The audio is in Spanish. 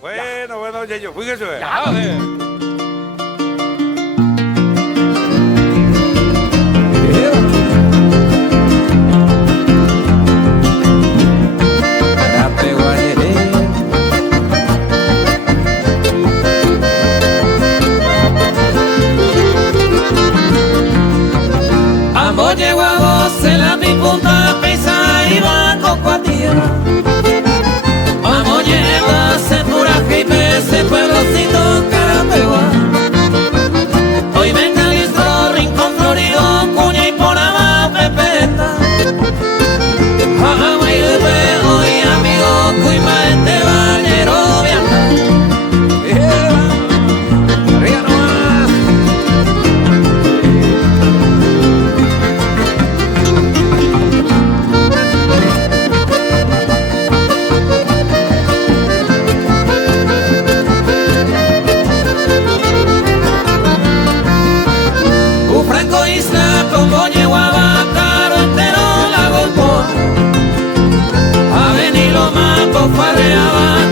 Bueno, Yeyo, fíjese. Ya, joder. Ambos llegó a vos en la mi punta pisa y va coco a tierra. Vamos lleva se pura jipe ese pueblocito Carategua. Hoy venga listo rincón florido cuña y por abajo pepeta. Ajá, güey, hoy amigo cuima este bañero viaja. Arriba nomás. Franco Isla como Yeguaba, caro entero la golpoa. A venir los mapos farreaban.